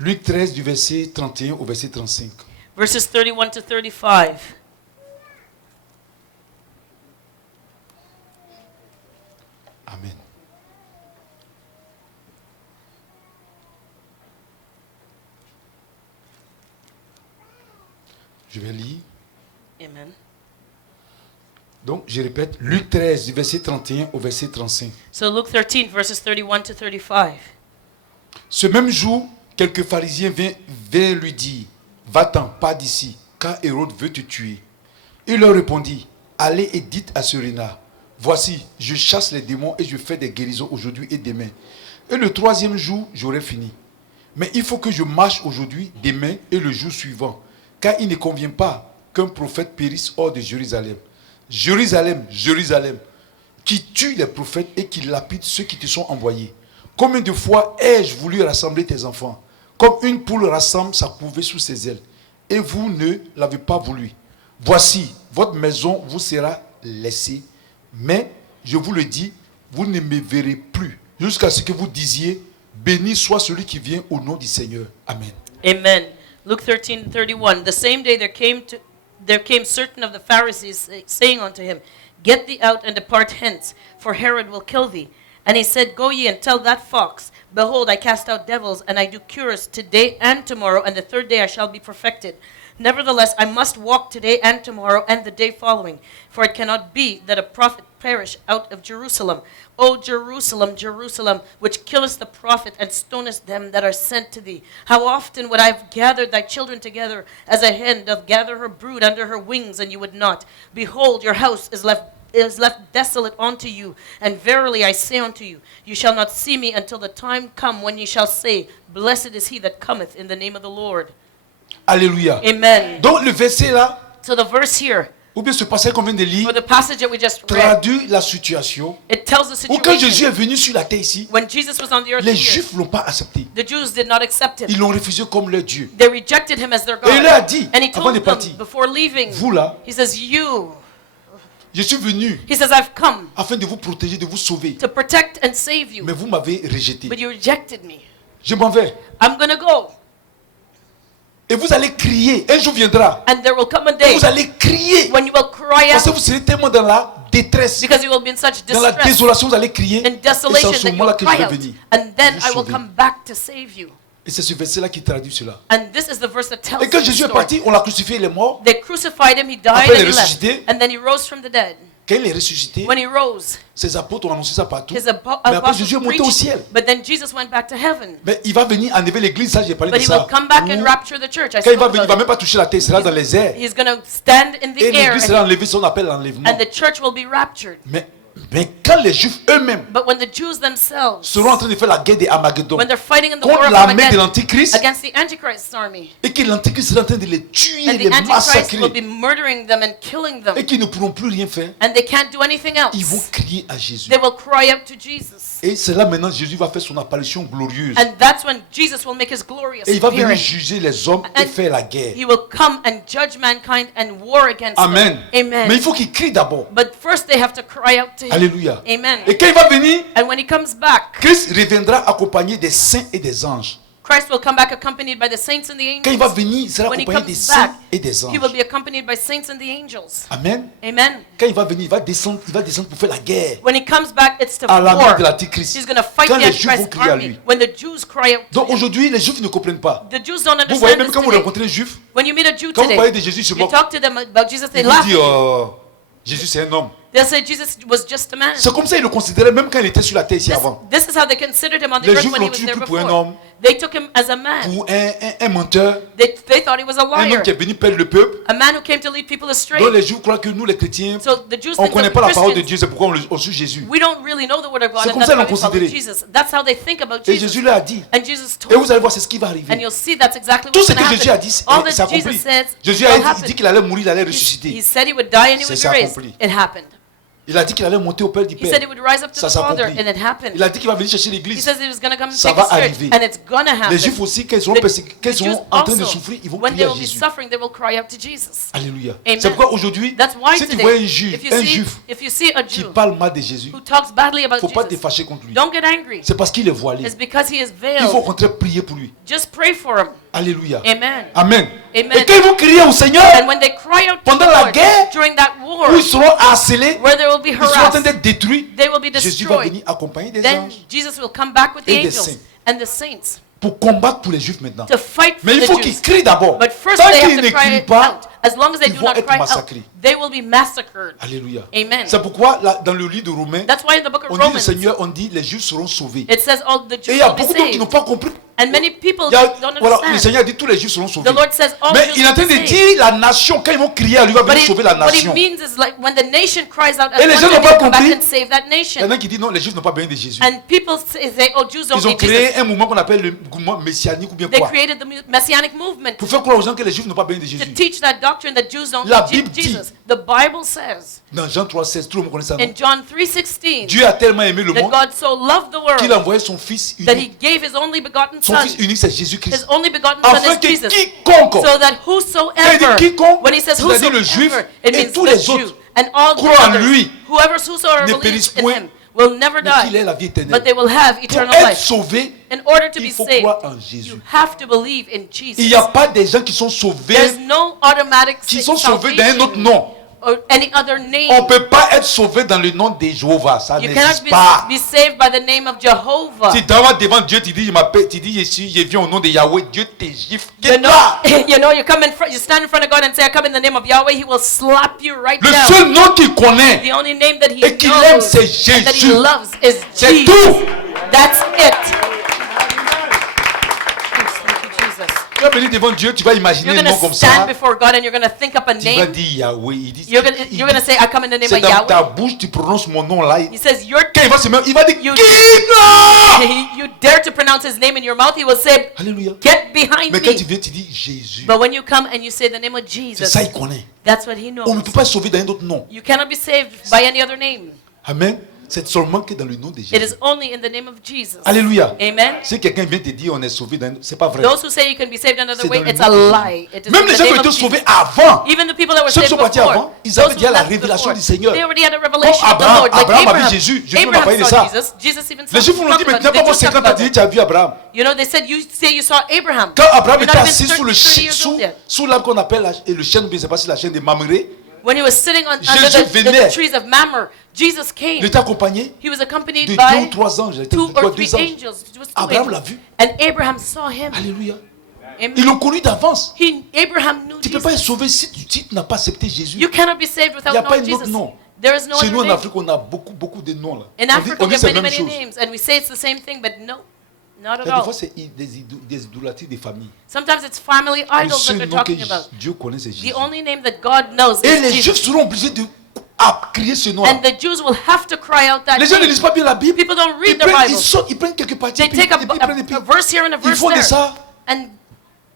Luc 13 du verset 31 au verset 35. Verses 31 to 35. Amen. Je vais lire. Amen. Donc, je répète, Luc 13 du verset 31 au verset 35. So Luke 13, verses 31 to 35. Ce même jour, quelques pharisiens vinrent lui dire, va-t'en, pas d'ici, car Hérode veut te tuer. Il leur répondit, allez et dites à ce renard, voici, je chasse les démons et je fais des guérisons aujourd'hui et demain. Et le troisième jour, j'aurai fini. Mais il faut que je marche aujourd'hui, demain et le jour suivant, car il ne convient pas qu'un prophète périsse hors de Jérusalem. Jérusalem, Jérusalem, qui tue les prophètes et qui lapide ceux qui te sont envoyés. Combien de fois ai-je voulu rassembler tes enfants, comme une poule rassemble sa couvée sous ses ailes, et vous ne l'avez pas voulu. Voici, votre maison vous sera laissée, mais je vous le dis, vous ne me verrez plus, jusqu'à ce que vous disiez, béni soit celui qui vient au nom du Seigneur. Amen. Amen. Luke 13, 31. The same day there came certain of the Pharisees, saying unto him, get thee out and depart hence, for Herod will kill thee. And he said, go ye and tell that fox, behold, I cast out devils, and I do cures today and tomorrow, and the third day I shall be perfected. Nevertheless, I must walk today and tomorrow and the day following, for it cannot be that a prophet perish out of Jerusalem. O Jerusalem, Jerusalem, which killest the prophet and stonest them that are sent to thee. How often would I have gathered thy children together, as a hen doth gather her brood under her wings, and you would not. Behold, your house is left desolate unto you. And verily I say unto you, you shall not see me until the time come when ye shall say, blessed is he that cometh in the name of the Lord. Alléluia. Amen. Donc le verset là, So the verse here, ou bien ce passage qu'on vient de lire, or the passage that we just read, traduit la situation it tells the où quand Jésus situation. est venu sur la terre ici, When Jesus was on the earth les here, Juifs ne l'ont pas accepté. the Jews did not accept Ils him. l'ont refusé comme leur Dieu. They rejected him as their Et il leur a God. dit, And he avant de told partir, them before leaving, vous là, he says, you, je suis venu he says, I've come afin de vous protéger, de vous sauver. to protect and save you, Mais vous m'avez rejeté. but you rejected me. Je m'en vais. I'm going to go. Et vous allez crier. Un jour viendra. And there will come a Et day vous allez crier. when you will cry Parce que out vous serez tellement dans la détresse. because you will be in such Dans la distress désolation, vous allez crier. and Et c'est desolation en ce that you moment-là will que je cry vais out. venir. And then Vous I will sauver. come back to save you. Et c'est ce verset-là qui traduit cela. And this is the verse that tells Et quand the Jésus est story. parti, on l'a crucifié, il est mort. They crucified him, he died, Après, il est and he left. ressuscité. And then he rose from the dead. Quand il est ressuscité, When he rose, ses apôtres ont annoncé ça partout. his Mais après, apostles Jésus est monté au preached, ciel. but then Jesus went back to heaven. Mais il va venir enlever l'église, ça j'ai parlé But de he will ça. come back and Où, rapture the church. I quand il va spoke venir, il va about même pas toucher la terre, il sera dans les airs. it. He's going to stand in the Et air l'église sera and, enlevée, ça on appelle l'enlèvement. and the church will be raptured. Mais quand les Juifs eux-mêmes But when the Jews themselves, seront en train de faire la guerre des Armageddon when they're fighting in the war contre of l'armée de Armageddon l'Antichrist, against the Antichrist's army, et que l'Antichrist sera en train de les tuer, and les the Antichrist will massacrer, be murdering them and killing them, et qu'ils ne pourront plus rien faire, and they can't do anything ils vont else, crier à Jésus. they will cry out to Jesus. Et c'est là maintenant Jésus va faire son apparition glorieuse. And that's when Jesus will make his glorious Et il va venir appearance. juger les hommes et And faire la guerre. He will come and judge mankind and war against Amen. them. Amen. Mais il faut qu'il crie d'abord. But first they have to cry out to him. Alléluia. Amen. Et quand il va venir, And when he comes back, Christ reviendra accompagné des saints et des anges. Christ will come back accompanied by the saints and the Quand il va angels. venir, il sera When he accompagné des comes saints back, et des he will anges. be accompanied by saints and the angels. Amen. Amen. Quand il va venir, il va descendre pour faire la guerre When he comes back, it's to à l'armée war. de l'Antichrist. He's going to fight Quand the les Juifs vont Antichrist crier à army. lui. When the Jews cry out to Donc him. aujourd'hui, les Juifs ne comprennent pas. The Jews don't Vous voyez, understand même this quand vous today. rencontrez un Juif, When you meet a Jew quand vous today, parlez de Jésus, se you moque. talk to them about Jesus, they Ils vous laugh at disent, you. Jésus c'est un homme. They'll say Jesus was just a man. C'est comme ça ils le considéraient même quand il était sur la terre ici This, avant. this is how they considered him on the Les earth Juifs when he l'ont was tué there plus pour un before. homme, They took him as a man. pour un menteur, They thought he was a un homme liar. qui est venu perdre le peuple. A man who came to lead people astray. Donc les Juifs croient que nous les chrétiens, So the Jews on ne think connaît that pas la parole de Christians, Dieu, c'est pourquoi on suit Jésus. we don't really know the word of God, C'est and comme that's ça why qu'ils we follow l'ont Jesus. That's how they think about Et Jesus. Jésus leur a dit. And Jesus Et told vous allez voir, c'est ce qui va arriver. and you'll see that's exactly Tout what's ce going que to Jésus a happen. dit, All c'est that Jesus accompli. said Jésus will a dit happen. qu'il allait mourir, il allait He ressusciter. said he would die and he would C'est be raised. accompli. It happened. Il a dit qu'il allait monter au Père du He said he Père. would rise up to Ça the Father, s'accomplit. and it happened. Il a dit qu'il va venir chercher He l'église. says he was going to come Ça take va his church, arriver. and it's going to happen. Les Juifs aussi, qu'ils seront, The qu'ils Jews seront en train de also, souffrir, ils vont when crier they à will be Jésus. suffering, they will cry out to Jesus. Alléluia. Amen. C'est pourquoi aujourd'hui, That's why si tu vois today, un juif, if you see a qui Jew parle mal de Jésus, who talks badly il ne about faut pas te Jesus, fâcher contre lui. don't get angry. C'est parce qu'il est voilé. It's because he is Il faut au veiled. contraire prier pour lui. Just pray for him. Alléluia. Amen. Amen. Amen. Et quand ils vont crier au Seigneur, And when they cry out to Pendant the la Lord guerre, during that war, où ils seront harcelés, where they will be ils seront en train harassed, d'être détruits, they will be Jésus va destroyed. venir accompagner des Then anges Jesus will come back with the Et des angels saints. and the saints pour combattre pour les Juifs maintenant. to fight for Mais il the faut Jews. qu'ils crient d'abord. But first Tant they qu'ils have ne to cry crient pas, out. As long as they ils do vont not être cry out, massacrés. they will be massacred. Alléluia. Amen. C'est pourquoi là, dans le livre de Romains, That's why in the book of on dit le Romans, Seigneur, on dit les Juifs seront sauvés. it says all the Et Jews il y a will be beaucoup d'autres qui n'ont saved. pas compris. And many people Il y a- don't voilà, le understand. Seigneur dit tous les Juifs seront sauvés. The Lord says all Mais Jews il est en train will de be saved. dire la nation, quand ils vont crier à lui, il va But venir sauver la what he nation. means is like when the nation cries out, Et les as gens one, n'ont they pas come back compris. and save that Il y en nation. a qui disent non, les Juifs n'ont pas besoin de Jésus. And people say, oh, Jews don't Ils ont need Jesus. créé un mouvement qu'on appelle le mouvement messianique ou bien They quoi. created the messianic movement Pour faire croire aux gens que les Juifs n'ont pas besoin de to Jésus. teach that doctrine that Jews don't La need Bible dit- Jesus. The Bible says Dans Jean 3,16, tout le monde connaît ça. non? in John 3:16 Dieu a tellement aimé le that monde God so loved the qu'il a world envoyé son Fils that he unique. gave his only begotten Son Son. Fils unique, c'est His Jésus-Christ. only begotten Son Afin is que Jesus. quiconque, So that Quand il whosoever, dit quiconque, when he says c'est-à-dire le juif whosoever, it et means tous les the Jew autres, and all the croient en others, lui, whosoever ne believes périssent in point, him will never mais qu'il ait die, la vie éternelle. but they will have Pour eternal être life. sauvé, In order to il be faut saved, croire en Jésus. you have to believe in Il Jesus. n'y a pas des gens qui sont sauvés, There's no automatic qui sont sauvés d'un autre salvation nom. or any other On name. ne peut pas être sauvé dans le nom de Jéhovah. Ça You n'existe cannot pas. be saved by the name of Jehovah. Si tu vas devant Dieu, tu dis, je m'appelle, tu dis, je viens au nom de Yahweh, Dieu te gifle. You know, Là. you come in front, you stand in front of God and say, I come in the name of Yahweh, he will slap you right Le down. seul nom qu'il connaît, The only name that he et qu'il aime, knows c'est and that he Jésus. loves is C'est Jesus. tout. That's it. Thank you, Jesus. Tu vas venir devant Dieu, tu vas imaginer You're un going nom to comme stand ça. before God and you're going to think up a Tu vas name. dire Yahweh. Il dit, You're going to say, I come in the name c'est of dans ta Yahweh. bouche, tu prononces mon nom là. He says, you're, Quand il va se mettre, il va dire, You- Quitte-le. you dare to pronounce his name in your mouth, he will say, Alléluia. get behind Mais quand tu me. viens, tu dis Jésus. But when you come and you say the name of C'est Jesus, ça, il connaît. that's what he On ne knows. peut pas se sauver dans un autre nom. You cannot be saved by any other name. Amen. C'est seulement que dans le nom de It Jésus. is only in the name of Jesus. Alléluia. Amen. Si quelqu'un vient te dire on est sauvé dans c'est pas vrai. Those who say you can be saved another C'est way, dans le it's nom a de Jésus. lie. It is Même in les the gens qui name étaient of sauvés Jesus. avant, Even the people that were ceux qui saved sont partis before, avant, ils those avaient who déjà la left révélation before, du Seigneur. they already had a revelation of the Abraham- Lord. Like Abraham a vu Abraham. Jésus. Jésus m'a Abraham parlé de saw ça. Jesus. Jesus even Les Juifs l'ont dit, mais tu n'as pas encore 50 ans, tu dis tu as vu Abraham. You know, they said, you say you saw Abraham. Quand Abraham You're était not even assis 30 sous le 30 years old yet. sous l'arbre qu'on appelle le chêne, ou bien c'est pas si la chaîne de Mamré, When he was sitting under Jésus the venait. trees of Mamre, Jesus came. il était accompagné He was accompanied de 2 by ou 3 anges. Il était 2 or 3 2 anges. angels. It was 2 Abraham angels. l'a vu. And Abraham saw him. Alléluia. Amen. Ils l'ont connu d'avance. Abraham knew Tu ne peux pas être Jesus. sauvé si tu n'as pas accepté Jésus. You cannot be saved without Il n'y a pas knowing un autre Jesus. nom. There is no Chez other nous en name. Afrique, on a beaucoup de noms là. In On Africa, dit we have c'est many, la même many chose. names, and we say it's the same thing, but no, not at Quelquefois, all. c'est des idolâtries des familles. Sometimes it's family Le idols that seul they're nom que talking about. Dieu connaît, c'est Jésus. The only name that God knows Et is les Jesus. Juifs seront obligés de crier ce nom. And the Jews will have to cry out that Les gens ne name. lisent pas bien la Bible. People don't Ils read their prennent, Bible. ils prennent quelques parties. They puis take ils prennent des a verse here and a Ils verse font de there. ça, And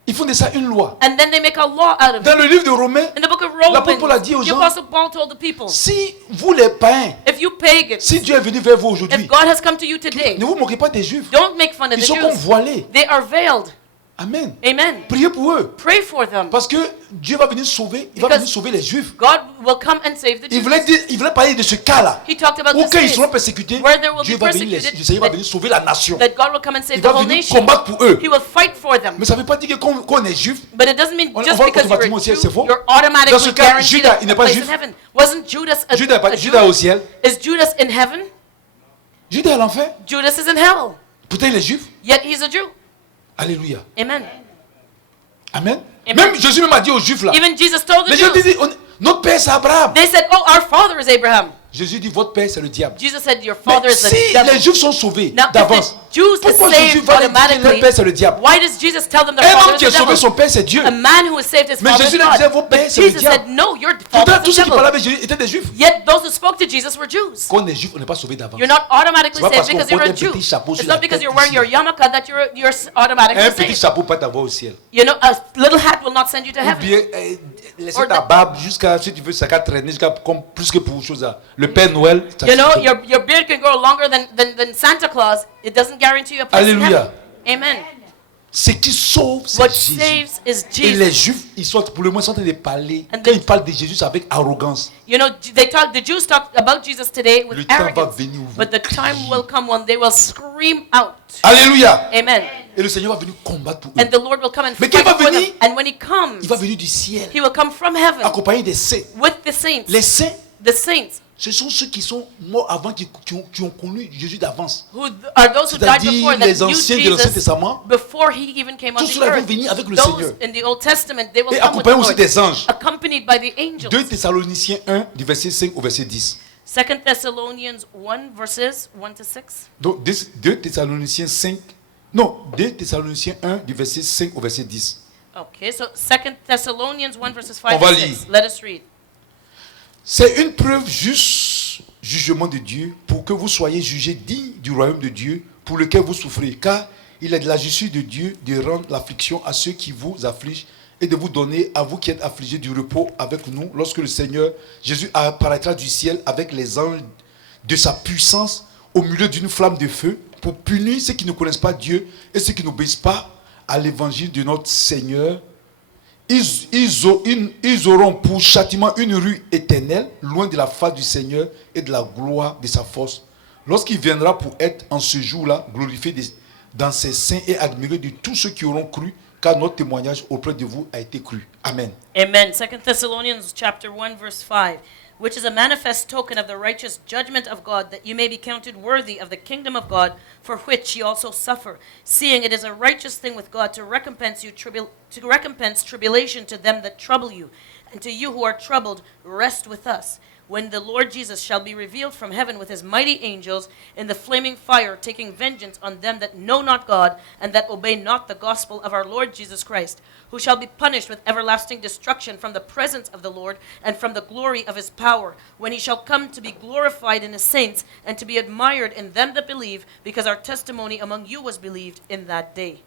ils font de ça une loi. then they make a law out of Dans it. le livre de Romains, In the book of l'apôtre Paul a dit aux Romans, the gens, Apostle Paul told the people, si vous les païens, if you pagans, si Dieu est venu vers vous if aujourd'hui, God has come to you today, ne vous moquez pas des Juifs. don't make fun of Ils the sont comme Jews. voilés. They are veiled. Amen. Amen. Priez pour eux. Pray for them. Parce que Dieu va venir sauver, il va Because venir sauver les Juifs. God will come and save the Il Jews. il voulait parler de ce cas-là. He talked about Où this quand ils case, seront persécutés, where there will Dieu be va venir, persecuted, le Seigneur va venir sauver la nation. that God will come and save Il the va whole venir nation. combattre pour eux. He will fight for them. Mais ça ne veut pas dire que qu'on est juif, But it doesn't mean On just voit because you're automatiquement a aussi, c'est Jew, faux. you're Dans ce automatically cas, guaranteed Judas, il n'est a pas place juif. in heaven. Wasn't Judas a, Judas, a Jew? Judas au ciel. Is Judas in heaven? Judas est à l'enfer. Judas is in hell. Pourtant il est juif. Yet he's a Jew. Alléluia. Amen. Amen. Amen. Même Jésus même a dit aux juifs là. Even Jesus told the Les gens Jews. disent, notre père c'est Abraham. They said, oh, our father is Abraham. Jésus dit, votre père c'est le diable. Jesus said, your Mais father is the si devil. les juifs sont sauvés Now, d'avance, if the Jews pourquoi is Jésus saved va leur dire que leur automatically, père c'est le diable? why does Jesus tell them their Un father homme is qui est the sauvé, devil? son père c'est Dieu. A man who is saved, his Mais father is Jésus leur disait, vos God. pères But c'est le Jesus diable. said, no, your Pourtant father tous is ceux the qui parlaient devil. avec Jésus étaient des juifs. Yet those who spoke to Jesus were Jews. Quand on est juif, on n'est pas sauvé d'avance. You're not automatically C'est pas parce saved because qu'on you're a porte un Jew. petit chapeau It's sur la not because tête you're wearing ici. your yarmulke that you're automatically Un petit saved. chapeau peut t'avoir au ciel. You know, a little hat will not send you to Ou heaven. bien laisser or ta the, barbe jusqu'à, si tu veux, ça va traîner jusqu'à comme plus que pour autre chose. Là. Le Père Noël, ça you know, suffit. your beard can grow longer than Santa Claus. It doesn't guarantee you a place in Alléluia. heaven. Amen. Ce qui sauve, c'est What Jésus. saves is Et les Jesus. Juifs, ils sont pour le moins sont en train de parler. And Quand the- ils parlent de Jésus, c'est avec arrogance. You know, the Jews talk about Jesus today with Le temps va arrogance. venir où vous But the time criez. will come when they will scream out. Alléluia. Amen. Et le Seigneur va venir combattre pour eux. And the Lord will come and Mais fight quand il va for them. venir, And when He comes, Il va venir du ciel, He will come from heaven accompagné des saints. with the saints. Les saints, The saints, ce sont ceux qui sont morts avant, qui ont connu Jésus d'avance. who are those who died C'est-à-dire before les that knew anciens de l'Ancien Jesus Testament. before He even came on Tous the ceux-là vont earth. venir avec le Those Seigneur. in the Old Testament, they will Et come with the accompagnés aussi Lord, des anges. accompanied by the angels. 2 Thessaloniciens 1, du verset 5 au verset 10. 2 Thessalonians 1 verses 1 to 6. Donc 2 Thessaloniciens 5, non, 2 Thessaloniciens 1, du verset 5 au verset 10. Okay, so 2 Thessalonians 1 verses 5 On va to 6. lire. Let us read. C'est une preuve juste, jugement de Dieu, pour que vous soyez jugés dignes du royaume de Dieu, pour lequel vous souffrez. Car il est de la justice de Dieu de rendre l'affliction à ceux qui vous affligent et de vous donner à vous qui êtes affligés du repos avec nous, lorsque le Seigneur Jésus apparaîtra du ciel avec les anges de sa puissance au milieu d'une flamme de feu, pour punir ceux qui ne connaissent pas Dieu et ceux qui n'obéissent pas à l'évangile de notre Seigneur. Ils auront pour châtiment une rue éternelle, loin de la face du Seigneur et de la gloire de sa force. Lorsqu'il viendra pour être en ce jour-là glorifié dans ses saints et admiré de tous ceux qui auront cru, car notre témoignage auprès de vous a été cru. Amen. Amen. 2 Thessalonians chapter 1 verse 5, which is a manifest token of the righteous judgment of God, that you may be counted worthy of the kingdom of God, for which ye also suffer, seeing it is a righteous thing with God to recompense tribulation to them that trouble you, and to you who are troubled, rest with us, when the Lord Jesus shall be revealed from heaven with his mighty angels in the flaming fire, taking vengeance on them that know not God, and that obey not the gospel of our Lord Jesus Christ, who shall be punished with everlasting destruction from the presence of the Lord and from the glory of his power, when he shall come to be glorified in his saints, and to be admired in them that believe, because our testimony among you was believed in that day.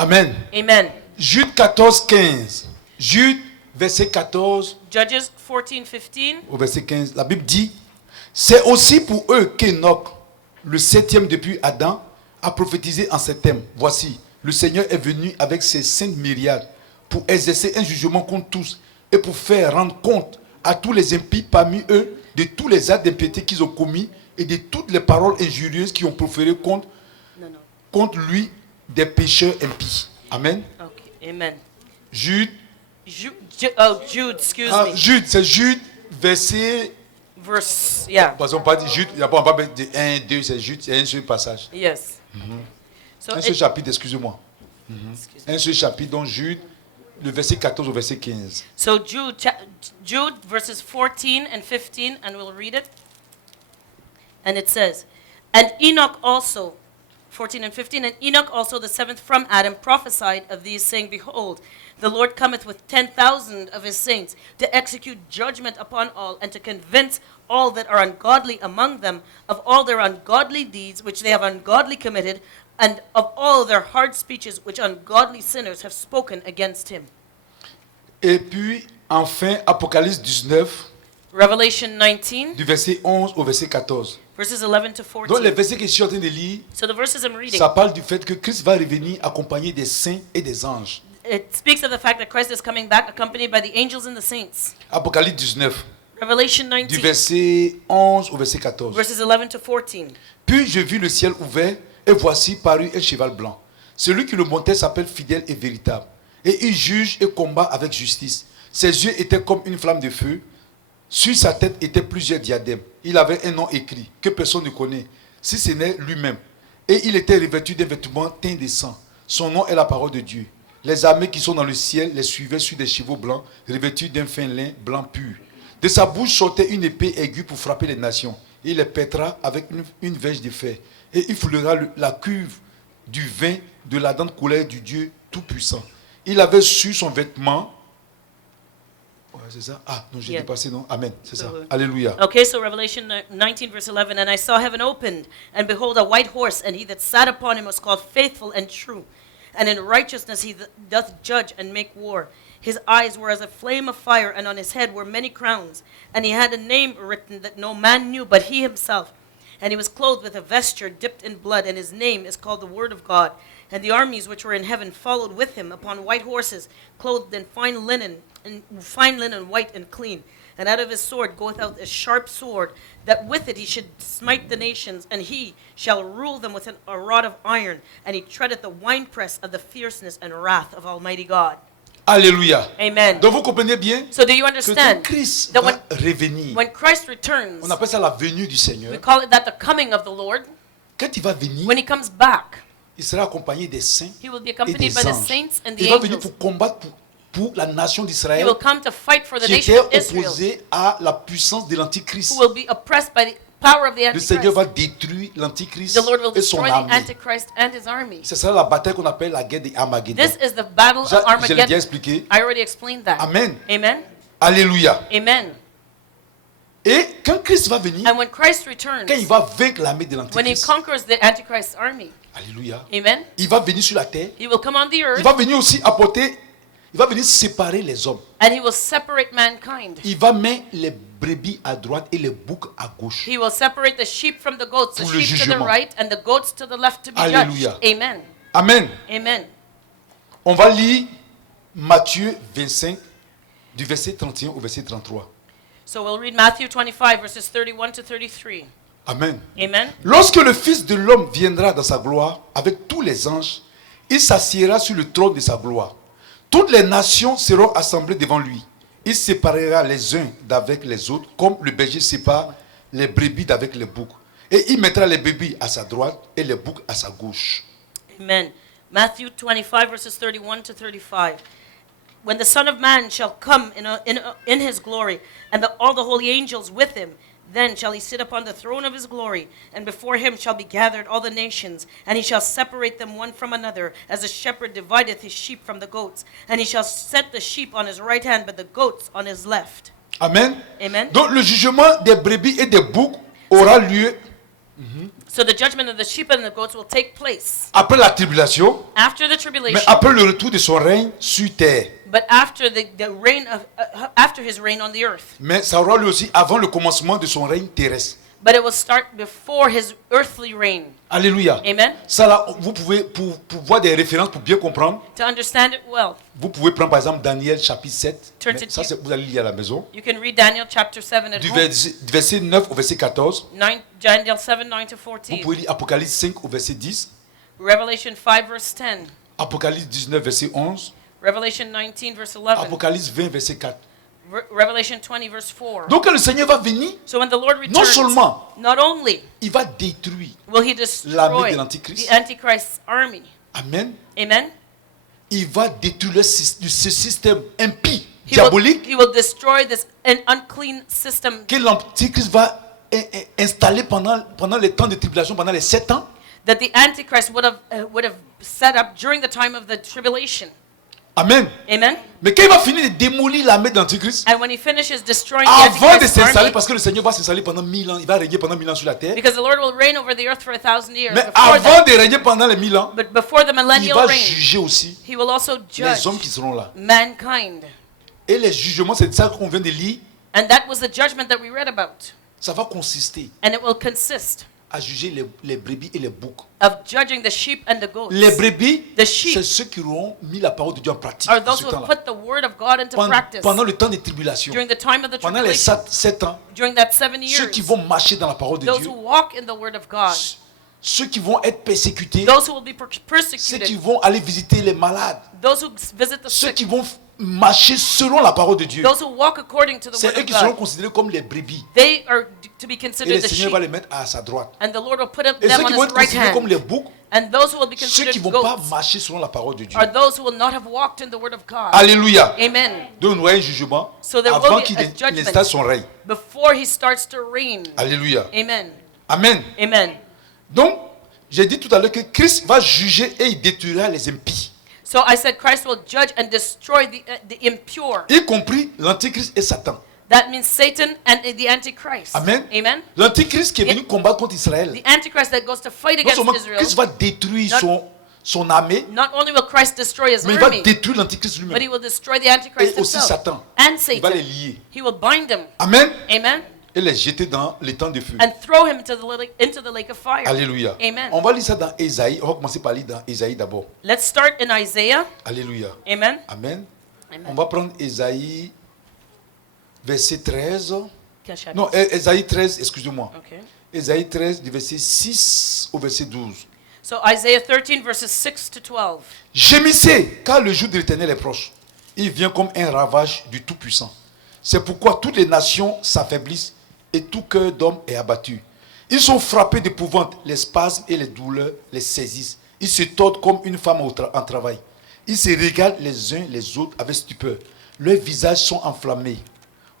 Amen. Amen. Jude 14, 15. Jude, verset 14 Judges 14:15. au verset 15. La Bible dit, c'est aussi pour eux qu'Enoch, le septième depuis Adam, a prophétisé en ces termes. Voici, le Seigneur est venu avec ses saintes myriades pour exercer un jugement contre tous et pour faire rendre compte à tous les impies parmi eux de tous les actes d'impiété qu'ils ont commis et de toutes les paroles injurieuses qu'ils ont proférées contre lui des pécheurs impies. Amen. Okay. Amen. Jude, Jude, excuse me. Jude, c'est Jude, verset. Verse, yeah. Parce qu'on parle de Jude, il n'y a pas de 1, 2, c'est Jude, c'est un seul passage. Yes. So Un seul it- chapitre, excusez-moi. excuse me. Un seul chapitre, donc Jude, le verset 14 au verset 15. So Jude verses 14 and 15, and we'll read it. And it says, and Enoch also, 14 and 15, and Enoch also the seventh from Adam prophesied of these, saying, behold, the Lord cometh with 10,000 of his saints to execute judgment upon all, and to convince all that are ungodly among them of all their ungodly deeds which they have ungodly committed, and of all their hard speeches which ungodly sinners have spoken against him. Et puis, enfin, Apocalypse 19, Revelation 19, du verset 11 au verset 14. verses 11 to Donc, les 14. versets que je suis en train de lire, So the verses I'm reading, ça parle du fait que Christ va revenir accompagné des saints et des anges. it speaks of the fact that Christ is coming back accompanied by the angels and the saints. Apocalypse 19, Revelation du 19, verset 11 au verset 14. verses 11 to 14. Puis je vis le ciel ouvert, et voici parut un cheval blanc. Celui qui le montait s'appelle fidèle et véritable. Et il juge et combat avec justice. Ses yeux étaient comme une flamme de feu. Sur sa tête étaient plusieurs diadèmes. Il avait un nom écrit que personne ne connaît, si ce n'est lui-même. Et il était revêtu d'un vêtement teint de sang. Son nom est la parole de Dieu. Les armées qui sont dans le ciel les suivaient sur des chevaux blancs, revêtus d'un fin lin blanc pur. De sa bouche sortait une épée aiguë pour frapper les nations. Il les pètera avec une verge de fer. Et il foulera la cuve du vin de la dente colère du Dieu Tout-Puissant. Il avait sur son vêtement. Ouais, c'est ça? Ah, non, j'ai Yeah. dépassé, non? Amen. C'est ça. So, Alléluia. Okay, so Revelation 19, verse 11, and I saw heaven opened, and behold, a white horse, and he that sat upon him was called Faithful and True. and in righteousness he doth judge and make war. His eyes were as a flame of fire, and on his head were many crowns. And he had a name written that no man knew but he himself. And he was clothed with a vesture dipped in blood, and his name is called the Word of God. And the armies which were in heaven followed with him upon white horses, clothed in fine linen white and clean. And out of his sword goeth out a sharp sword, that with it he should smite the nations, and he shall rule them with a rod of iron, and he treadeth the winepress of the fierceness and wrath of Almighty God. Alléluia. Amen. Donc vous comprenez bien So do you que understand quand Christ that va revenir, when Christ returns, on appelle ça la venue du Seigneur. we call it that the coming of the Lord, Quand il va venir, when he comes back, il sera accompagné des saints he will be et accompanied des by the anges. saints and the Il va venir angels. pour combattre pour la nation He d'Israël will come to fight for the qui nation était of Israel, opposée à la puissance de l'Antichrist. who will be oppressed by the power of the Le Seigneur va Antichrist. détruire l'Antichrist The Lord will et son destroy the armée. Antichrist and his army. C'est ça la bataille qu'on appelle la guerre des Armageddon. This is the battle of Je l'ai déjà Armageddon. expliqué. I already explained that. Amen. Amen. Alléluia. Amen. Et quand Christ va venir, And when Christ returns, quand il va vaincre l'armée de when he l'Antichrist, conquers the Antichrist's army, Alléluia, amen, il va venir sur la terre. he will come on the Il earth va venir aussi apporter, il va venir séparer les hommes. and he will separate mankind. Il va mettre les brebis à droite et les boucs à gauche. He will separate the sheep from the goats, the Pour le sheep to the jugement. right and the goats to the left to be Alléluia. judged. Amen. Amen. Amen. On va lire Matthieu 25, du verset 31 au verset 33. So we'll read Matthew 25, verses 31 to 33. Amen. Amen. Lorsque le Fils de l'homme viendra dans sa gloire avec tous les anges, il s'assiera sur le trône de sa gloire. Toutes les nations seront assemblées devant lui. Il séparera les uns d'avec les autres, comme le berger sépare les brebis d'avec les boucs. Et il mettra les brebis à sa droite et les boucs à sa gauche. Amen. Matthew 25, verses 31 to 35. When the Son of Man shall come in his glory, and all the holy angels with him, then shall he sit upon the throne of his glory, and before him shall be gathered all the nations, and he shall separate them one from another, as a shepherd divideth his sheep from the goats. And he shall set the sheep on his right hand, but the goats on his left. Amen. Amen. Donc le jugement des brebis et des boucs aura lieu So the judgment of the sheep and the goats will take place après la tribulation, after the mais tribulation, après le retour de son règne sur terre. but after the reign of after his reign on the earth. Mais ça aura lieu aussi avant le commencement de son règne terrestre. But it will start before his earthly reign. Alléluia. Amen. Ça là, vous pouvez, pour voir des références, pour bien comprendre, To understand it well, vous pouvez prendre par exemple Daniel chapitre 7. Turn Mais to ça, vous allez lire à la maison. you can read Daniel chapter 7 at Du home. verset 9 au verset 14. Daniel 7, 9 to Vous 14. pouvez lire Apocalypse 5 au verset 10. Revelation 5, verse 10. Apocalypse 19, verset 11. Revelation 19, verse 11. Apocalypse 20, verset 4. Revelation 20, verse 4. Donc quand le Seigneur va venir, So when the Lord non returns, seulement not only il va détruire. will he L'armée destroy de l'Antichrist. the Antichrist's army. Amen. Amen. Il va détruire ce système impie, He diabolique, will destroy this an unclean system que l'Antichrist va installer pendant les temps de tribulation, pendant les 7 ans. that the Antichrist would have set up during the time of the tribulation. Amen. Amen. Mais quand il va finir de démolir l'armée de l'Antichrist, And when he finishes destroying the avant de Antichrist's s'installer, army, parce que le Seigneur va s'installer pendant 1000 ans, il va régner pendant 1000 ans sur la terre. because the Lord will reign over the earth for 1,000 years. Mais Before avant that, de régner pendant les 1000 ans, but before the il millennial va reign, juger aussi he will also les judge hommes qui seront là. mankind. Et les jugements, c'est ça qu'on vient de lire, And that was the judgment that we read about. ça va consister And it will consist à juger les brebis et les boucs. of judging the sheep and the goats. Les brebis, The sheep c'est ceux qui auront mis la parole de Dieu en pratique are en those ce who have temps-là. put the word of God into Pendant, practice pendant le temps des tribulations, during the time of the pendant les tribulation, 7 ans, during that 7 ceux years. qui vont marcher dans la parole de Those Dieu, who walk in the word of God, ceux qui vont être persécutés, those who will be ceux qui persecuted, vont aller visiter les malades, those who visit the ceux sick, qui vont marcher selon la parole de Dieu. those who walk according to the C'est word eux of qui seront God, considérés comme les brebis. they are to be Et le considered the Seigneur sheep, va les mettre à sa droite. and the Lord will put Et them ceux on qui vont his être right considérés comme hand. les boucs, And those who will be ceux qui considered ne vont pas goats marcher selon la parole de Dieu. are those who will not have walked in the word of God. Alléluia. Amen. Donc nous voyons un jugement So there will avant be qu'il a judgment. installe son règne. Before he starts to reign. Alléluia. Amen. Amen. Amen. Donc, j'ai dit tout à l'heure que Christ va juger et il détruira les impies, So I said Christ will judge and destroy the impure. y compris l'Antichrist et Satan. That means Satan and the Antichrist. Amen. Amen. L'Antichrist qui est venu combattre contre Israël. The Antichrist that goes to fight Non against seulement Israel. Christ va détruire Not- son armée, not only will Christ destroy his mais il va army, détruire l'Antichrist but he lui-même. will destroy the Antichrist Et aussi himself Satan. and Il va les Satan. lier. He will bind them. Amen. Amen. Et les jeter dans les temps de feu. And throw him into the lake of fire. Alléluia. Amen. On va lire ça dans Ésaïe. On va commencer par lire dans Ésaïe d'abord. Let's start in Isaiah. Alléluia. Amen. Amen. Amen. On va prendre Ésaïe, verset 13. Quel chapitre? Non, Ésaïe 13, excusez-moi. Okay. Ésaïe 13, du verset 6 au verset 12. So Isaiah 13 verses 6 to 12. Gémissez, car le jour de l'Éternel est proche. Il vient comme un ravage du Tout-Puissant. C'est pourquoi toutes les nations s'affaiblissent et tout cœur d'homme est abattu. Ils sont frappés d'épouvante, les spasmes et les douleurs les saisissent. Ils se tordent comme une femme en travail. Ils se regardent les uns les autres avec stupeur. Leurs visages sont enflammés.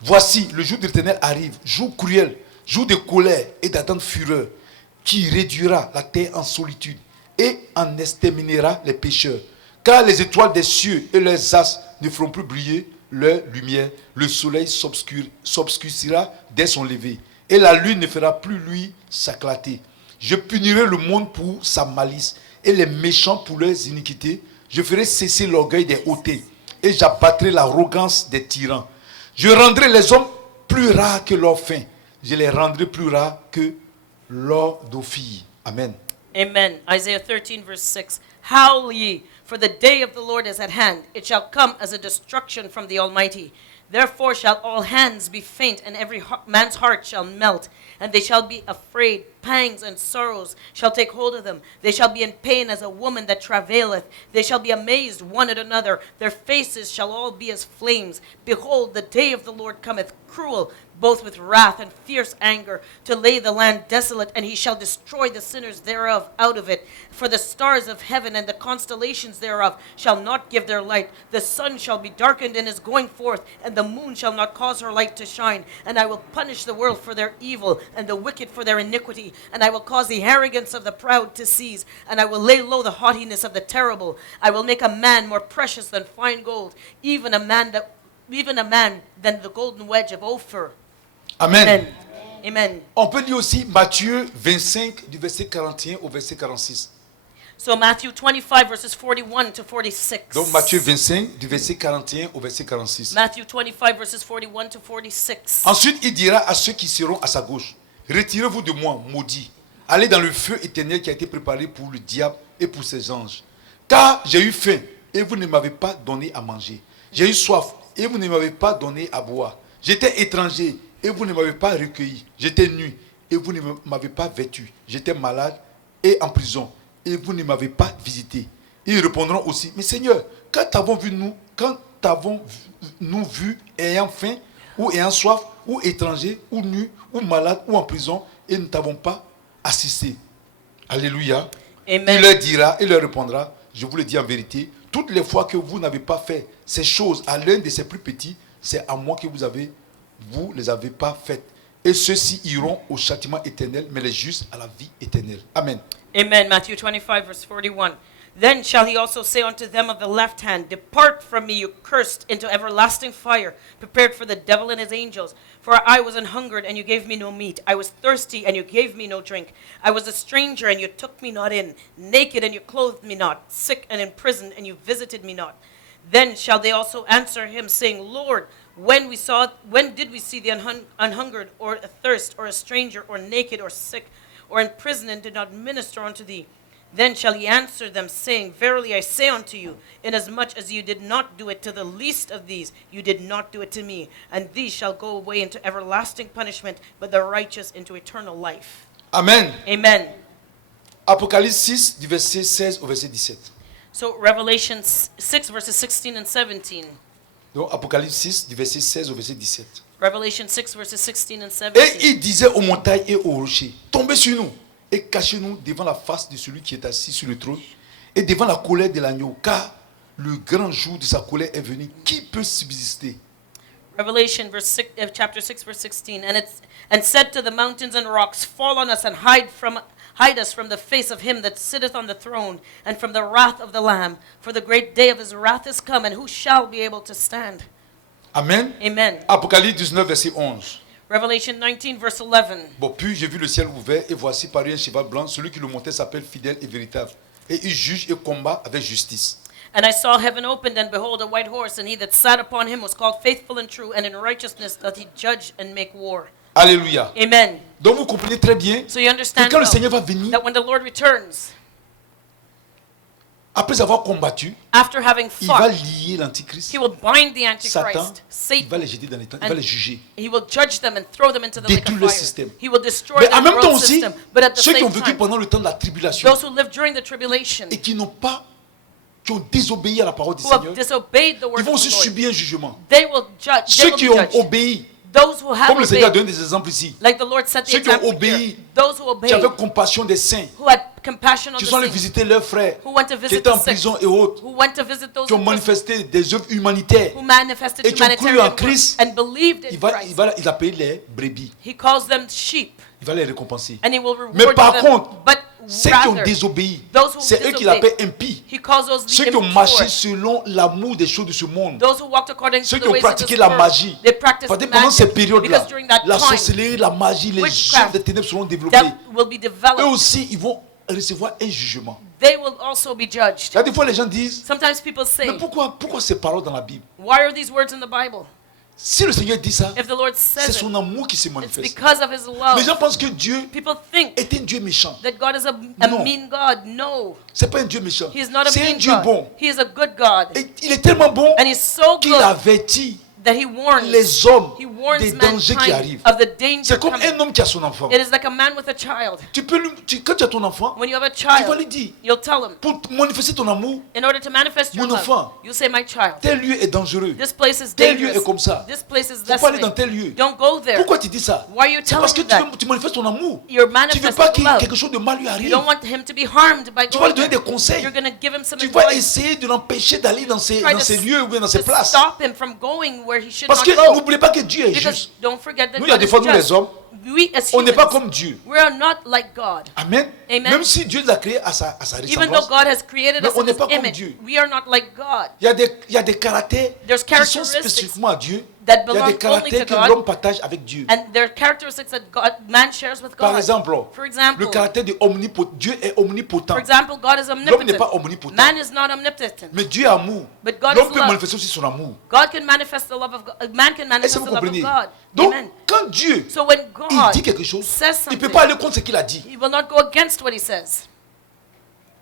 Voici, le jour de l'Éternel arrive, jour cruel, jour de colère et d'ardente fureur, qui réduira la terre en solitude et en exterminera les pécheurs. Car les étoiles des cieux et leurs astres ne feront plus briller leur lumière. Le soleil s'obscurcira dès son lever, et la lune ne fera plus lui s'éclater. Je punirai le monde pour sa malice, et les méchants pour leurs iniquités. Je ferai cesser l'orgueil des hautais, et j'abattrai l'arrogance des tyrans. Je rendrai les hommes plus rares que leurs fins. Je les rendrai plus rares que leurs filles. Amen. Amen. Isaiah 13 verse 6. Howl ye, for the day of the Lord is at hand. It shall come as a destruction from the Almighty. Therefore shall all hands be faint, and every man's heart shall melt. And they shall be afraid. Pangs and sorrows shall take hold of them. They shall be in pain as a woman that travaileth. They shall be amazed one at another. Their faces shall all be as flames. Behold, the day of the Lord cometh cruel, both with wrath and fierce anger, to lay the land desolate, and he shall destroy the sinners thereof out of it. For the stars of heaven and the constellations thereof shall not give their light. The sun shall be darkened in his going forth, and the moon shall not cause her light to shine. And I will punish the world for their evil, and the wicked for their iniquity. And I will cause the arrogance of the proud to cease, and I will lay low the haughtiness of the terrible. I will make a man more precious than fine gold, even a man than the golden wedge of Ophir. Amen. Amen. Amen. On peut lire aussi Matthieu 25, du verset 41 au verset 46. So Matthew 25 verses 41 to 46. Donc Matthieu 25, du verset 41 au verset 46. Matthew 25 verses 41 to 46. Ensuite, il dira à ceux qui seront à sa gauche, retirez-vous de moi, maudits. Allez dans le feu éternel qui a été préparé pour le diable et pour ses anges. Car j'ai eu faim et vous ne m'avez pas donné à manger. J'ai eu soif et vous ne m'avez pas donné à boire. J'étais étranger et vous ne m'avez pas recueilli. J'étais nu et vous ne m'avez pas vêtu. J'étais malade et en prison et vous ne m'avez pas visité. Ils répondront aussi, mais Seigneur, quand avons-nous vu ayant faim ou ayant soif ou étranger ou nu ou malade ou en prison et ne t'avons pas assisté? Alléluia. Amen. Il leur dira, il leur répondra, je vous le dis en vérité, toutes les fois que vous n'avez pas fait ces choses à l'un de ces plus petits, c'est à moi que vous les avez pas faites. Et ceux-ci iront au châtiment éternel, mais les justes à la vie éternelle. Amen. Amen. Matthew 25 verse 41. Then shall he also say unto them of the left hand, Depart from me, you cursed, into everlasting fire, prepared for the devil and his angels. For I was an hungered, and you gave me no meat. I was thirsty, and you gave me no drink. I was a stranger, and you took me not in. Naked, and you clothed me not. Sick and in prison, and you visited me not. Then shall they also answer him, saying, Lord, when did we see thee unhungered, or athirst, or a stranger, or naked, or sick, or in prison, and did not minister unto thee? Then shall he answer them, saying, Verily I say unto you, inasmuch as you did not do it to the least of these, you did not do it to me. And these shall go away into everlasting punishment, but the righteous into eternal life. Amen. Amen. Apocalypse 6, du verset 16 au verset 17. So Revelation 6 verses 16 and 17. Donc Apocalypse 6, du verset 16 au verset 17. Revelation 6 verses 16 and Et 17. il disait aux montagnes et aux rochers, tombez sur nous et cachez-nous devant la face de celui qui est assis sur le trône et devant la colère de l'agneau, car le grand jour de sa colère est venu. Qui peut subsister? Revelation chapter 6 verse 16. And said to the mountains and rocks, Fall on us and hide us from the face of him that sitteth on the throne and from the wrath of the Lamb. For the great day of his wrath is come, and who shall be able to stand? Amen. Amen. Apocalypse 19, verset 11. Revelation 19 verse 11. Bon, puis j'ai vu le ciel ouvert et voici parut un cheval blanc. Celui qui le montait s'appelle fidèle et véritable. Et il juge et combat avec justice. And I saw heaven opened, and behold, a white horse, and he that sat upon him was called Faithful and True, and in righteousness doth he judge and make war. Alléluia. Amen. Donc vous comprenez très bien So you que understand quand le well Seigneur va venir, that when the Lord returns, après avoir combattu, after having il va fought, lier l'Antichrist, he will bind the Satan, Antichrist, il va Satan, les jeter dans les temps, il va les juger. he will judge them and throw them into the lake Détruire of le fire. système. He will destroy Mais their en même temps world aussi, system. But at the ceux qui ont same vécu time, pendant le temps de la tribulation those who lived during the tribulation, et qui n'ont pas, qui ont désobéi à la parole du who have Seigneur, disobeyed the word ils vont of aussi the Lord, subir un jugement. they will judge. They Ceux will qui be ont judged. obéi, Those who have comme le Seigneur a obeyed, donné des exemples ici, like the Lord set the ceux qui ont example obéi, here, those who qui obeyed, avaient compassion des saints, who had compassion on qui the sont allés saints, visiter leurs frères, who went to qui visit étaient the en sick, prison et autres, who went to visit those qui ont in prison, manifesté des œuvres humanitaires. who manifested Et qui ont cru humanitarian en work Christ, and believed in Christ. il a payé les brebis. He calls them sheep, Il va les récompenser. and he will Mais reward par them. contre, But ceux qui ont rather, désobéi, those who c'est eux qu'il disobeyed, appelle impies. he calls those the Ceux qui ont impure. marché selon l'amour des choses de ce monde. Those who walked according Ceux to qui the ont ways of pratiqué this la world, magie. they practiced Parce que pendant ces magic, périodes-là, because during that la time, sorcellerie, la magie, les witchcraft, œuvres des ténèbres seront développées. that will be Eux developed. aussi, ils vont recevoir un jugement. They will also be judged. Il y a des fois, les gens disent, Sometimes people say, mais pourquoi ces paroles dans la Bible? why are these words in the Bible? Si le Seigneur dit ça, If the Lord c'est says son it, amour qui se it's manifeste. because of his Les gens love. pensent que Dieu People think est un Dieu méchant. that God is a Non. mean God. No, C'est pas un Dieu méchant. he is not a C'est un mean Dieu God. bon. He is a good God. Et il est tellement bon And he's so qu'il good avertit that he warns les hommes He warns des dangers qui mankind arrivent. of the danger C'est comme coming. un homme qui a son enfant. It is like a man with a child. Quand tu as ton enfant, When you have a tu vas child, lui dire, you'll tell him, pour manifester ton amour, in order to manifest your Mon love, enfant. you say, my child, tel lieu est dangereux. this place is Tel lieu dangerous. est comme ça. This place is Faut pas aller dans desolate. tel lieu. Don't go there. Pourquoi tu dis ça? Why are you C'est parce que telling him that? tu manifestes ton amour. You're Tu veux pas manifesting que love. quelque chose de mal lui You arrive. don't want him to be harmed by Tu vas lui going donner there. des conseils. You're going to give him some Tu vas advice. essayer de l'empêcher d'aller dans ces Try to lieux ou bien dans ces to places. stop him from going where he should Parce not que go. n'oubliez pas que Dieu est Because juste. don't forget that Nous, il y a God des is fois, nous les just. hommes, We as on n'est pas humans, comme Dieu. we are not like God. Amen. Amen. Même si Dieu nous a créés à sa Even though ressemblance, God has created Mais us on in n'est His pas comme image, Dieu. we are not like God. il y a des caractères There's qui sont characteristics spécifiquement à Dieu. that Il y a belong des only caractères to que God. l'homme partage avec Dieu. And there are characteristics that man shares with Par God. exemple, For example, le caractère de omnipotent. Dieu est omnipotent. God is L'homme n'est omnipotent. pas omnipotent. Man is not omnipotent. Mais Dieu est amour. But God L'homme is peut love. manifester aussi son amour. God can manifest the love of God. Man can Est-ce manifest que the vous love of comprenez? God. Donc, Amen. quand Dieu So when il God dit quelque chose, says il ne peut something, pas aller contre ce qu'il a dit. He will not go against what He says.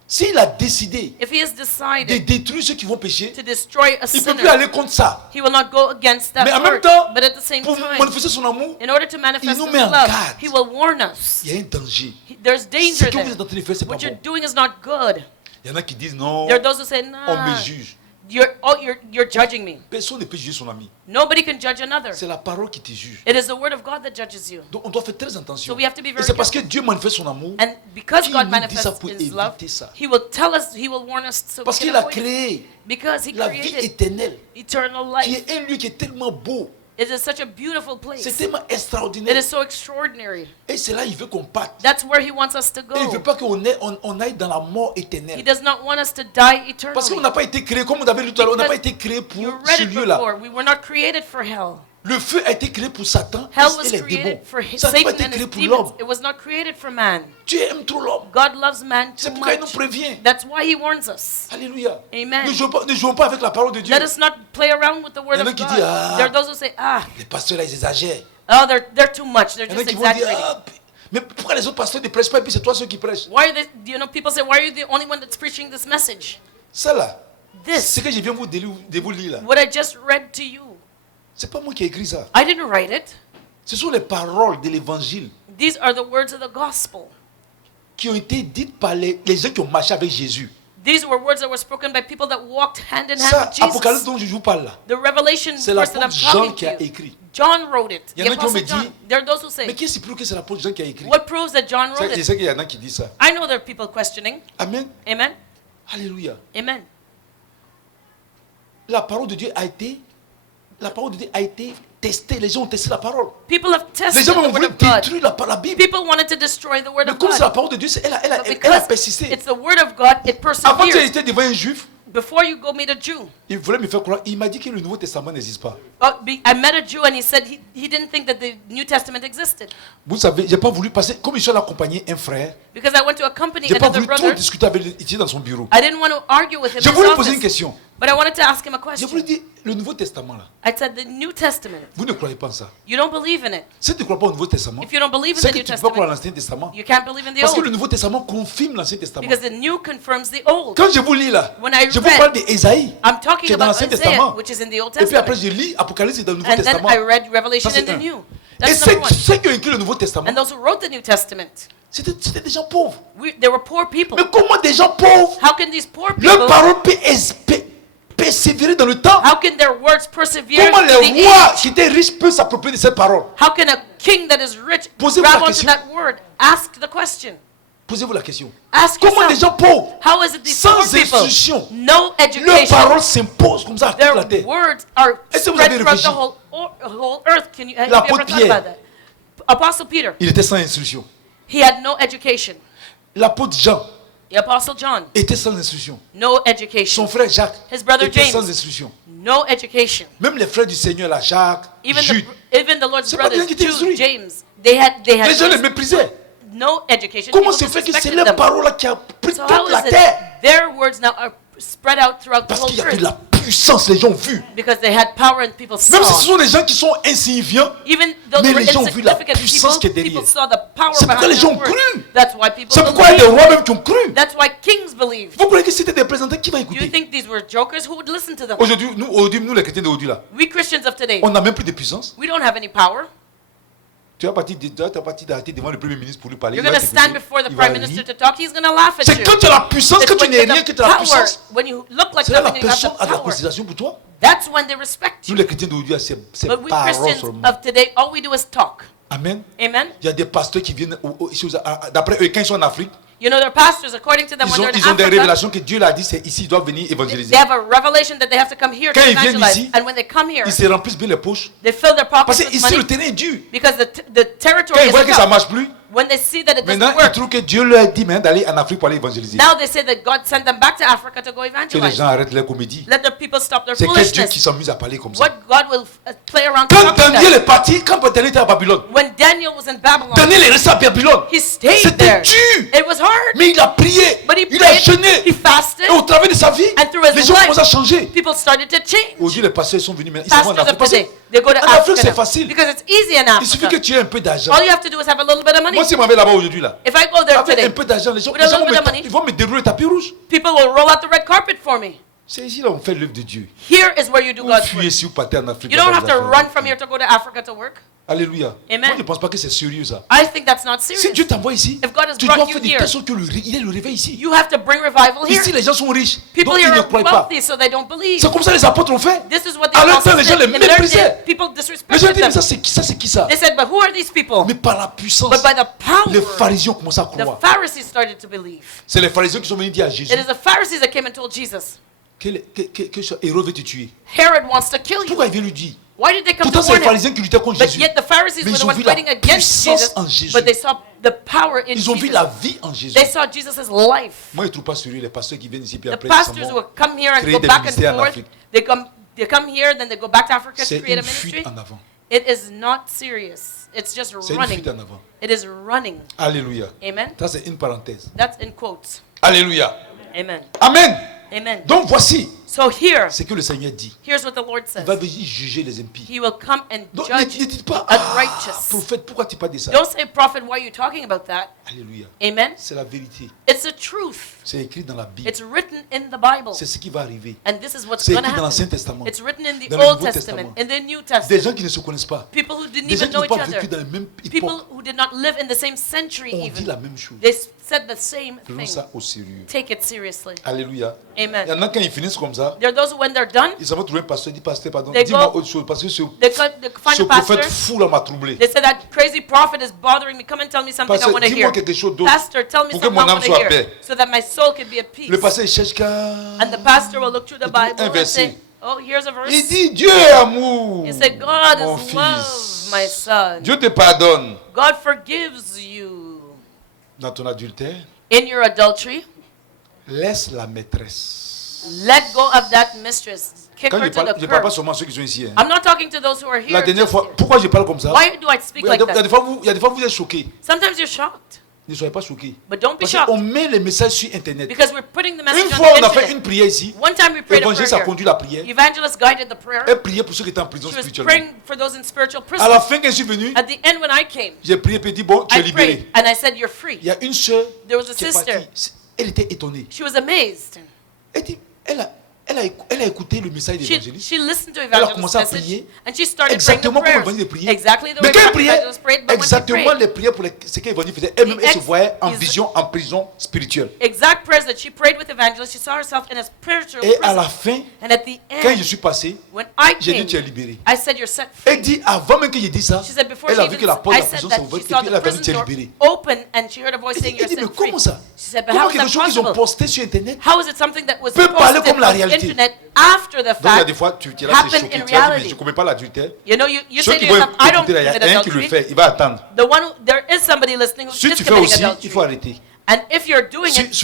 S'il a décidé If He has de decided détruire ceux qui vont pécher, to destroy a il ne peut sinner, plus aller contre ça. He will not go against that Mais en même word. temps, But at the same pour time, manifester son amour, in order to manifest nous His met en love, garde. He will warn us. il y a un danger. There's Ce danger que vous there. êtes en train de faire, c'est pas What you're bon. doing is not good. Il y en a qui disent non, There are those who say, on nah, me juge. you're judging me. Personne ne peut juger son ami. Nobody can judge another. C'est la parole qui te juge. It is the word of God that judges you. Donc on doit faire très attention. So we have to be Et very c'est parce que Dieu manifeste son amour, And because qu'il God nous dit ça manifests pour His love, éviter ça. He will tell us, He will warn us so we Parce can qu'il a avoid it. créé Because He la vie created éternelle, eternal qui life. est un lieu qui est tellement beau, It is such a beautiful c'est place. tellement It extraordinaire. is so extraordinary. Et c'est là il veut qu'on parte. That's where He wants us to Et il ne veut go. pas qu'on aille dans la mort He éternelle. does not want us to die Parce qu'on eternally. n'a pas été créé, comme vous avez lu tout à l'heure, on n'a pas Because été créé pour You ce read it lieu-là. before. We were not created for hell. Le feu a été créé pour Satan Hell et was les démons. created for Ça n'a pas Satan été and créé his pour demons. l'homme. It was not created for man. Dieu aime trop l'homme. God loves man C'est too pourquoi il nous much. prévient. That's why He warns us. Alléluia. Amen. Ne jouons pas avec la parole de Dieu. Let us not play around with the word Il y en a of qui God. disent, ah. There are those who say, Les pasteurs là, ils exagèrent. oh, they're too much. They're Il y en a just qui vont dire, exaggerating. mais pourquoi les autres pasteurs ne prêchent pas et puis c'est toi ceux qui prêchent? Why are they, people say, why are you the only one that's preaching this message? Ça là, This, ce que je viens de vous lire là, what I just read to you, c'est pas moi qui ai écrit ça. I didn't write it. Ce sont les paroles de l'évangile These are the words of the gospel. qui ont été dites par les gens qui ont marché avec Jésus. These were words that were spoken by people that walked hand in Ça, hand with Apocalypse Jesus. dont je vous parle là, The Revelation c'est verse that I'm l'apôtre Jean talking qui a to you. écrit. John wrote it. Il y en The a qui ont Apostle me John. dit, There are those who say, Mais qui s'est prouvé que c'est l'apôtre Jean qui a écrit? what proves that John wrote Je it? sais qu'il y en a qui disent ça. I know there are people questioning. Amen. Amen. Alléluia. Amen. La parole de Dieu a été testée. Les gens ont testé la parole. People have Les tested gens the ont word voulu of God. détruire la Bible. People wanted to destroy the word Mais of comme c'est la God. parole de Dieu, elle a But elle a because persisté. it's the word of God, it Avant, tu perseveres. étais devant un juif. before you go meet a Jew. Il voulait me faire croire. Il m'a dit que le Nouveau Testament n'existe pas. I met a Jew and he said he didn't think that the New Testament existed. Vous savez, j'ai pas voulu passer. Comme je suis allé accompagner un frère, Because I went to accompany j'ai pas another voulu trop brother. discuter avec lui. Il était dans son bureau. I didn't want to argue with him Je in his voulais poser une office. question. But I wanted to ask him a Je voulais question. dire, le Nouveau Testament là, I said, the New Testament, vous ne croyez pas en ça. you don't believe in it. Si tu ne crois pas au Nouveau Testament, If you don't believe in c'est the que New tu ne peux pas croire à Testament, l'Ancien Testament. you can't believe in the Parce que le Old. Nouveau Testament confirme l'Ancien Testament. Because the New confirms the Old. Quand je vous lis là, When I je vous read, parle d'Ésaïe, I'm qui talking est dans about l'Ancien Isaiah, Testament. which is in the Old Et puis après, Testament. je lis Apocalypse dans le Nouveau And then Testament. I read Revelation Ça, in c'est the un. New. Et That's number one. ceux qui ont écrit le Nouveau Testament, And those who wrote the New Testament, c'était des gens pauvres. they were poor people. Mais comment des gens pauvres, How can these poor leur people, parole peut persévérer dans le temps? how can their words persevere Comment through les the rois age? qui étaient riches peuvent s'approprier de ces paroles? How can a king that is rich Posez-vous grab la onto question. that word? Ask the question. Posez-vous la question. Ask Comment des yourself, gens pauvres, how is it these sans poor people, instruction, no leurs education, paroles s'imposent comme ça à toute la their terre? words are Est-ce que vous spread avez throughout the réfléchi? whole earth? Have you ever L'apôtre thought Pierre. about that? Apostle Peter, Il était sans instruction. he had no education. L'apôtre Jean The Apostle John, était sans instruction. no Son education. frère Jacques His brother était James. sans instruction. No education. Même les frères du Seigneur, là, Jacques, Jude, Even the Lord's C'est pas brothers, quelqu'un qui était Jude, instruit. James, they had les gens les méprisaient. no education. Comment People se fait que c'est disrespected leur them. parole là qui a pris So toute how la is it terre? their words now are spread out throughout the Parce whole qu'il y avait de earth? la puissance, les gens ont vu. Because they had power and people saw. Même si ce sont des gens qui sont insignifiants, Even though mais they were les gens ont vu la insignificant puissance qui est people, derrière. people saw the power C'est pourquoi behind les gens their ont word. cru. That's why people c'est pourquoi il y a des believed. rois même qui ont cru. That's why kings believed. Vous croyez que c'était des représentants qui va Do you écouter? think these were jokers who would listen to them? Aujourd'hui, nous les chrétiens d'aujourd'hui là, We Christians of today, on n'a même plus de puissance. we don't have any power. Tu vas partir d'arrêter devant le Premier ministre pour lui parler. You're il va going to stand t'écouter, before the il va prime minister rire. to talk. He's going to laugh at C'est you. quand tu as la puissance, It's quand tu when n'es you're rien, the que tu as la power, puissance. when you look like C'est là la nothing, you have personne the a de la power. considération pour toi. That's when they respect Nous you. les chrétiens d'aujourd'hui, c'est But we parole Christians seulement. of today, all we do is talk. Amen. Amen. Il y a des pasteurs qui viennent ici, d'après eux, quand ils sont en Afrique, You know, their pastors, according to them, when they're in ils ont des Africa, révélations que Dieu leur a dit, c'est ici, ils doivent venir évangéliser. they have a revelation that they have to come here to Quand ils viennent evangelize. ici, And when they come here, Ils se remplissent bien les poches. they fill their Parce pockets que with ici, money le terrain est dur. because the territory Quand ils is voient que ça ne tough. marche plus, When they see that it maintenant, doesn't ils work, trouvent que Dieu leur dit maintenant d'aller en Afrique pour aller évangéliser. now they say that God sent them back to Africa to go Que les evangelize. gens arrêtent leur comédie. Let the people stop their C'est quel Dieu qui foolishness. s'amuse à parler comme ça. What God will play around to Quand talk to Daniel them. est parti, quand Daniel était à Babylone, When Daniel was in Babylon, Daniel est resté à Babylone. he stayed C'était there. dur. It was hard, Mais il a prié, but he il a prayed, jeûné. he fasted, Et au travers de sa vie, and through his les gens life, commencent à changer. people started to change. Aujourd'hui, les pasteurs sont venus maintenant. Ils s'en vont en Pastors Afrique. of Parce que today, they go to en Afrique, Africa c'est now, facile. because it's easy in Il suffit Africa. que tu aies un peu d'argent. All you have to do is have a little bit of money. Moi, si je m'en vais là-bas aujourd'hui, là, If I go there avec today, un peu d'argent, les gens, with a little bit of money, ils vont me dérouler le tapis rouge. people will roll out the red carpet for me. C'est ici là où on fait l'œuvre de Dieu. Here is where you do Vous God's fuyez work. si vous partez en Afrique. You don't là-bas, have to vous allez run from here to go to Africa to work. Alléluia. Amen. Moi, je ne pense pas que c'est sérieux ça. I think that's not Si serious. Dieu t'envoie ici, If God has tu dois brought you faire de here, telle sorte que il ait le réveil ici. you have to bring revival here. Ici, les gens sont riches. People Donc, ils here ne are croient pas. wealthy, so they don't believe. C'est comme ça les apôtres ont fait. This is what the À leur temps, apostles les gens did. les In their méprisaient. day, people Les gens disrespected disent, mais them. ça c'est qui ça, c'est qui ça? They said, but who are these people? Mais par la puissance, But by the les power, pharisiens ont commencé à the croire. Pharisees started to believe. C'est les pharisiens qui sont venus dire à Jésus It is the Pharisees that came and told Jesus, que ce héros veut te tuer. Herod wants to kill you. Pourquoi il vient lui dire? Why did they come Pourtant, to c'est les warn him? pharisiens qui luttaient contre But Jésus. yet the Pharisees Mais were ils the ont ones vu la fighting against puissance Jesus, en Jésus. but they saw the power in Ils ont vu Jesus. la vie en Jésus. They saw Jesus' life. Moi, je ne trouve pas sérieux les pasteurs qui viennent ici puis The après ils s'en pastors vont. who come here and créer go des back and ministères en forth, Afrique. they come here, then they go back to Africa C'est to create a une fuite ministry. en avant. It is not serious. It's just C'est une running. fuite en avant. It is running. Alléluia. Amen. Ça, c'est une parenthèse. That's in quotes. Alléluia. Amen. Amen. Amen. Donc voici So here, ce que le Seigneur dit. here's what the Lord Il va says. venir juger les impies. He will come and Donc ne judge dites pas, unrighteous. prophète, pourquoi tu parles de ça? Don't say, prophet, why are you talking about that? Alléluia. Amen. C'est la vérité. It's the truth. C'est écrit dans la Bible. It's written in the Bible. C'est ce qui va arriver. And this is what's C'est going to écrit dans l'Ancien happen. Testament. It's written in the Dans le Old Nouveau Testament, Testament. in the New Des Testament. gens qui ne se connaissent pas. People who didn't Des gens even qui know n'ont each pas other. vécu dans la même People époque. who did not live in the same century On dit even. la même chose. They said the same Prenons thing. ça au sérieux. Take it seriously. Alléluia. Il y Amen. en a quand ils finissent comme ça, There are those who, when they're done, ils s'en vont trouver un pasteur, dit pasteur, pardon, They dis-moi go- autre chose, parce que ce they find ce a pastor. prophète fou là m'a troublé. They say that crazy prophet is bothering me. Come and tell me something I Pasteur, want to dis-moi hear. quelque chose d'autre. Pastor, tell me Pour que something I mon âme want to soit en hear, paix. so that my soul can be at peace. Le pasteur il cherche qu'à... And the pastor will look through the Il trouve Bible un and verset. say, oh, here's a verse. Il dit Dieu est amour. He said, God Mon is love, fils. my son. Dieu te pardonne God forgives you. dans ton adultère. In your adultery, Laisse la maîtresse. Let go of that mistress. Kick Quand her je to parle, the je parle pas curb. seulement à ceux qui sont ici. Hein. I'm not talking to those who are here. La dernière just fois, here. pourquoi je parle comme ça? Why do I speak Il y a like des that? fois, il y a des fois, vous êtes choqués. Sometimes you're shocked, Ne soyez pas choqués. but don't be Parce shocked qu'on met les messages sur Internet. because we're putting the message Une on fois, on a the fait internet. une prière ici. One time we prayed a L'évangéliste a prayer. conduit la prière. Evangelist guided the prayer. Elle priait pour ceux qui étaient en prison She was spirituellement. praying for those in spiritual À la prison. fin, quand je suis venu, At the end, when I came, j'ai prié et dit, bon, tu es I libéré. prayed and I said, "You're free." Il y a une sœur There was a qui est sister. partie. Elle était étonnée. She was amazed. Elle dit, elle a écouté le message de l'évangéliste. She listened to a evangelist's commencé à message prier and she started praying the exactement comme prayers. l'évangéliste priait. Exactly the Mais way quand elle the priait, evangelist prayed, but when she exactement prayed, les prières pour ce qu'Évangile faisait, elle-même, elle se voyait en is- vision, en prison spirituelle. exact prayers that she prayed with evangelist, she saw herself in a spiritual Et à la prison. fin, And at the quand end, je suis passé, when I j'ai dit, came, tu es libéré. I said, "You're set Elle free." dit, avant même que je dise ça, She said before elle she a vu even que la porte I de la said prison that s'est she ouverte et saw puis the elle a vu, prison tu es door libéré. open and she heard a voice Elle saying, dit, "You're mais set comment free." ça? She said, "But Comment how is quelque that chose qu'ils ont possible? posté sur Internet How is it something that was peut parler posted comme la on the réalité. internet after the Donc il y a fact des fois, tu es là, tu es happened choqué. in Tu as dit, mais reality?" je ne commets pas l'adultère. You know, you Ceux say qui to vont yourself, "I don't écouter, là, il y commit a un qui le adultery." fait, il va attendre. The one who, there is somebody listening who's Si just tu fais committing aussi, il adultery. faut arrêter. And if you're doing Si- it,